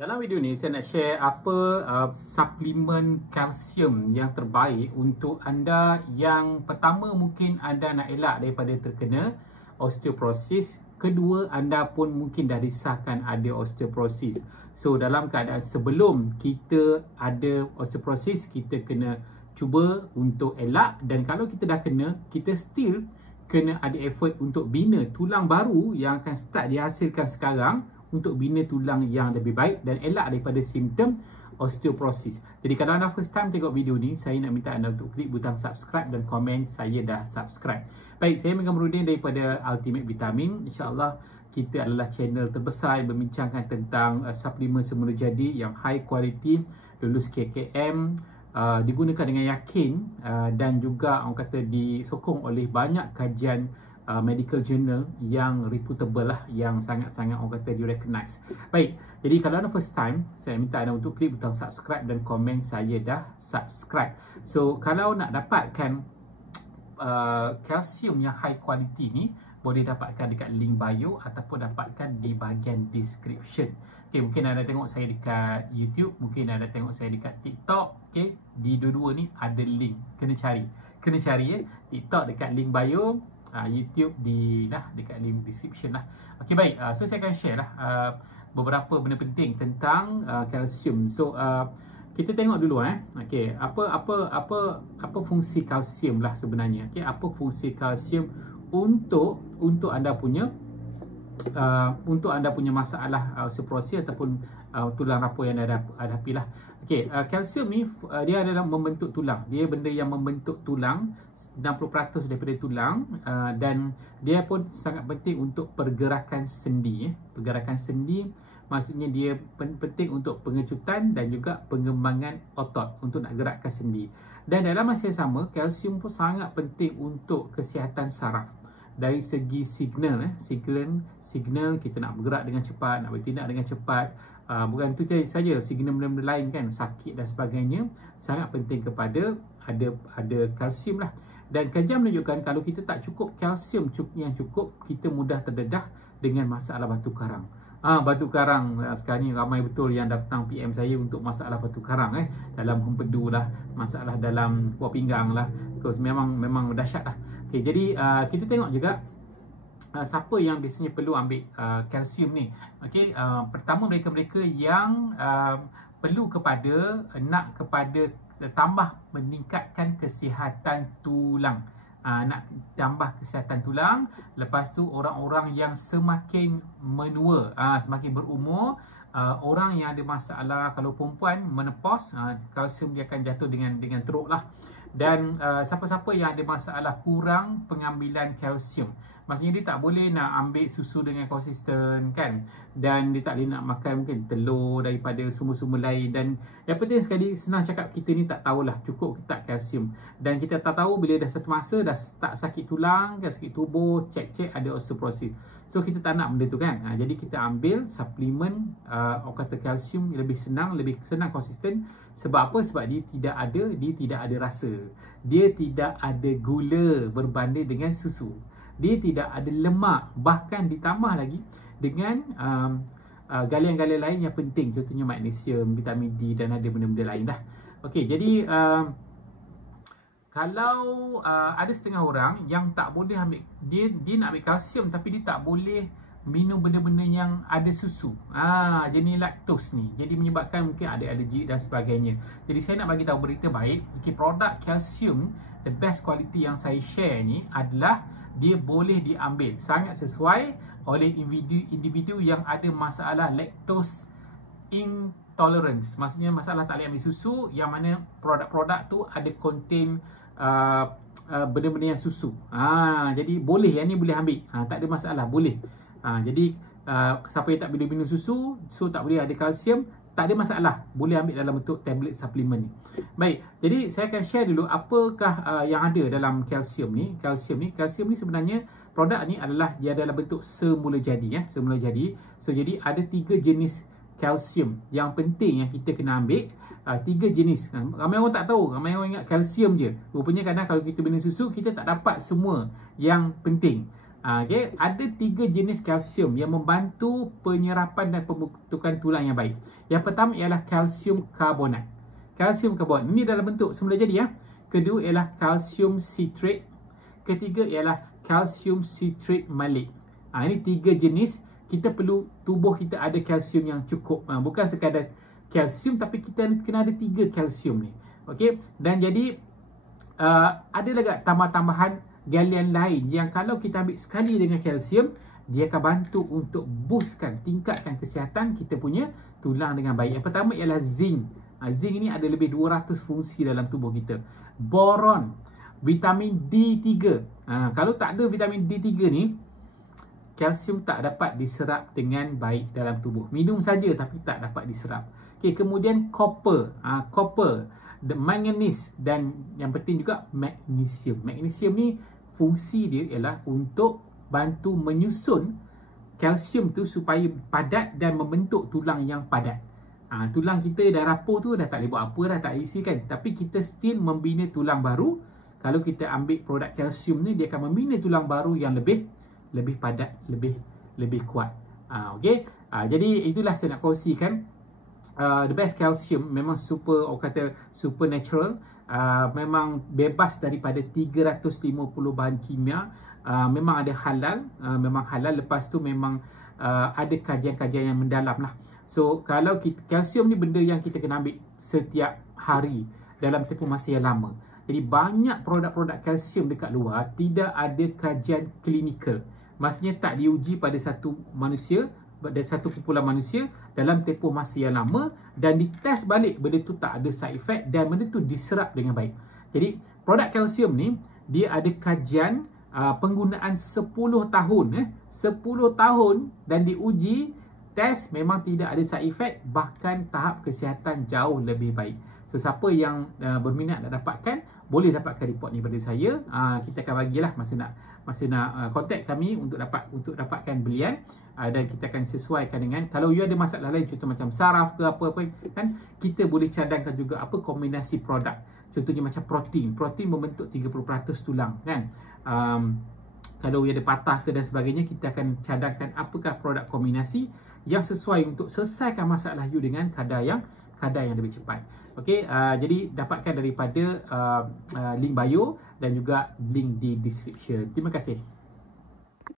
Dalam video ni saya nak share apa suplemen kalsium yang terbaik untuk anda yang pertama mungkin anda nak elak daripada terkena osteoporosis, kedua anda pun mungkin dah disahkan ada osteoporosis. So dalam keadaan sebelum kita ada osteoporosis, kita kena cuba untuk elak, dan kalau kita dah kena, kita still kena ada effort untuk bina tulang baru yang akan start dihasilkan sekarang untuk bina tulang yang lebih baik dan elak daripada simptom osteoporosis. Jadi kalau anda first time tengok video ni, saya nak minta anda untuk klik butang subscribe dan komen saya dah subscribe. Baik, saya Megan Merudin daripada Ultimate Vitamin. InsyaAllah kita adalah channel terbesar yang membincangkan tentang suplemen semula jadi yang high quality, lulus KKM, digunakan dengan yakin, dan juga orang kata disokong oleh banyak kajian medical journal yang reputable lah, yang sangat-sangat orang kata di-recognize. Baik, jadi kalau anda first time, saya minta anda untuk klik butang subscribe dan komen saya dah subscribe. So kalau nak dapatkan kalsium yang high quality ni, boleh dapatkan dekat link bio ataupun dapatkan di bahagian description. Okay, mungkin anda tengok saya dekat YouTube, mungkin anda tengok saya dekat TikTok. Okay, di dua-dua ni ada link, kena cari ya. TikTok dekat link bio, YouTube dekat link description lah. Okey, baik. So saya akan share lah beberapa benda penting tentang kalsium. So kita tengok dulu okey, apa fungsi kalsium lah sebenarnya. Okey, apa fungsi kalsium untuk anda punya masalah osteoporosis ataupun tulang rapuh yang anda hadapi lah. Okey, kalsium ni dia adalah membentuk tulang. Dia benda yang membentuk tulang, 60% daripada tulang, dan dia pun sangat penting untuk pergerakan sendi. Pergerakan sendi maksudnya dia penting untuk pengecutan dan juga pengembangan otot untuk nak gerakkan sendi. Dan dalam masa yang sama, kalsium pun sangat penting untuk kesihatan saraf. Dari segi signal kita nak bergerak dengan cepat, nak bertindak dengan cepat, bukan itu saja, signal benda-benda lain kan, sakit dan sebagainya, sangat penting kepada ada kalsium lah. Dan kajian menunjukkan kalau kita tak cukup kalsium yang cukup, kita mudah terdedah dengan masalah batu karang. Batu karang sekarang ni ramai betul yang datang PM saya untuk masalah batu karang dalam empedu lah, masalah dalam buah pinggang lah. Memang dahsyat lah. Okay, jadi kita tengok juga siapa yang biasanya perlu ambil kalsium ni. Okay, pertama mereka-mereka yang perlu nak tambah meningkatkan kesihatan tulang. Nak tambah kesihatan tulang. Lepas tu orang-orang yang semakin menua, semakin berumur, orang yang ada masalah, kalau perempuan menopause, kalsium dia akan jatuh dengan teruk lah. Dan siapa-siapa yang ada masalah kurang pengambilan kalsium, maksudnya dia tak boleh nak ambil susu dengan konsisten kan, dan dia tak boleh nak makan mungkin telur daripada sumber-sumber lain. Dan yang penting sekali, senang cakap, kita ni tak tahulah cukup ke tak kalsium, dan kita tak tahu bila dah satu masa dah tak sakit tulang, sakit tubuh, cek ada osteoporosis. So kita tak nak benda tu kan. Jadi kita ambil suplemen orang kata kalsium lebih senang konsisten. Sebab apa? Sebab dia tidak ada rasa. Dia tidak ada gula berbanding dengan susu. Dia tidak ada lemak, bahkan ditambah lagi dengan galian-galian lain yang penting, contohnya magnesium, vitamin D, dan ada benda-benda lain dah. Okey, jadi kalau ada setengah orang yang tak boleh ambil, dia nak ambil kalsium tapi dia tak boleh minum benda-benda yang ada susu, jenis laktos ni, jadi menyebabkan mungkin ada alergi dan sebagainya. Jadi saya nak bagi tahu berita baik. Okay, produk kalsium the best quality yang saya share ni adalah dia boleh diambil, sangat sesuai oleh individu yang ada masalah lactose intolerance, maksudnya masalah tak boleh ambil susu, yang mana produk-produk tu ada contain benda-benda yang susu. Jadi boleh, yang ni boleh ambil, tak ada masalah, boleh. Jadi siapa yang tak boleh minum susu, so tak boleh ada kalsium, tak ada masalah, boleh ambil dalam bentuk tablet suplemen ni. Baik, jadi saya akan share dulu apakah yang ada dalam kalsium ni. Kalsium ni sebenarnya produk ni adalah dia dalam bentuk semula jadi semula jadi. So jadi ada 3 jenis kalsium yang penting yang kita kena ambil. 3 jenis. Ramai orang tak tahu, ramai orang ingat kalsium je. Rupanya kadang kalau kita minum susu, kita tak dapat semua yang penting. Okay, ada 3 jenis kalsium yang membantu penyerapan dan pembentukan tulang yang baik. Yang pertama ialah kalsium karbonat. Kalsium karbonat ini dalam bentuk semula jadi ya. Kedua ialah kalsium citrate. Ketiga ialah kalsium citrate malik. Ini 3 jenis. Kita perlu, tubuh kita ada kalsium yang cukup. Bukan sekadar kalsium, tapi kita kena ada 3 kalsium ni. Okey, dan jadi ada lagi tambah-tambahan galian lain yang kalau kita ambil sekali dengan kalsium, dia akan bantu untuk boostkan, tingkatkan kesihatan kita punya tulang dengan baik. Yang pertama ialah zinc. Zinc ni ada lebih 200 fungsi dalam tubuh kita. Boron, vitamin D3. Kalau tak ada vitamin D3 ni, kalsium tak dapat diserap dengan baik dalam tubuh. Minum saja tapi tak dapat diserap. Okay, kemudian copper. Copper, the manganese, dan yang penting juga magnesium. Magnesium ni fungsi dia ialah untuk bantu menyusun kalsium tu supaya padat dan membentuk tulang yang padat. Tulang kita dah rapuh tu, dah tak boleh buat apa dah, tak isi kan. Tapi kita still membina tulang baru. Kalau kita ambil produk kalsium ni, dia akan membina tulang baru yang lebih padat, lebih kuat. Okay. Jadi itulah saya nak kongsikan. The best calcium memang super, orang kata super natural. Memang bebas daripada 350 bahan kimia. Memang ada halal, memang halal. Lepas tu memang ada kajian-kajian yang mendalam lah. So kalau kalsium ni benda yang kita kena ambil setiap hari dalam tempoh masa yang lama. Jadi banyak produk-produk kalsium dekat luar tidak ada kajian klinikal. Maksudnya tak diuji pada satu manusia, pada satu kumpulan manusia dalam tempoh masa yang lama, dan dites balik benda tu tak ada side effect dan benda tu diserap dengan baik. Jadi produk kalsium ni dia ada kajian penggunaan 10 tahun 10 tahun dan diuji, test memang tidak ada side effect, bahkan tahap kesihatan jauh lebih baik. So siapa yang berminat nak dapatkan, boleh dapatkan report ni pada saya. Kita akan bagilah masa nak contact kami untuk dapatkan belian, dan kita akan sesuaikan dengan, kalau you ada masalah lain contoh macam saraf ke apa-apa kan, kita boleh cadangkan juga apa kombinasi produk. Contohnya macam protein membentuk 30% tulang kan. Kalau you ada patah ke dan sebagainya, kita akan cadangkan apakah produk kombinasi yang sesuai untuk selesaikan masalah you dengan kadar yang lebih cepat. Okey, jadi dapatkan daripada link bio dan juga link di description. Terima kasih.